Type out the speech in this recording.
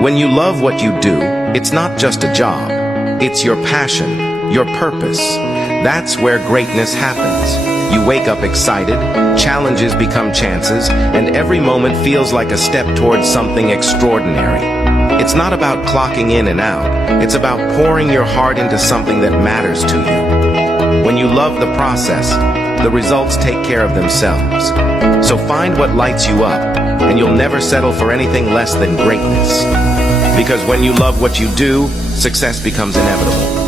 When you love what you do, it's not just a job. It's your passion, your purpose. That's where greatness happens. You wake up excited, challenges become chances, and every moment feels like a step towards something extraordinary. It's not about clocking in and out. It's about pouring your heart into something that matters to you. When you love the process, the results take care of themselves. So find what lights you up, and you'll never settle for anything less than greatness. Because when you love what you do, success becomes inevitable.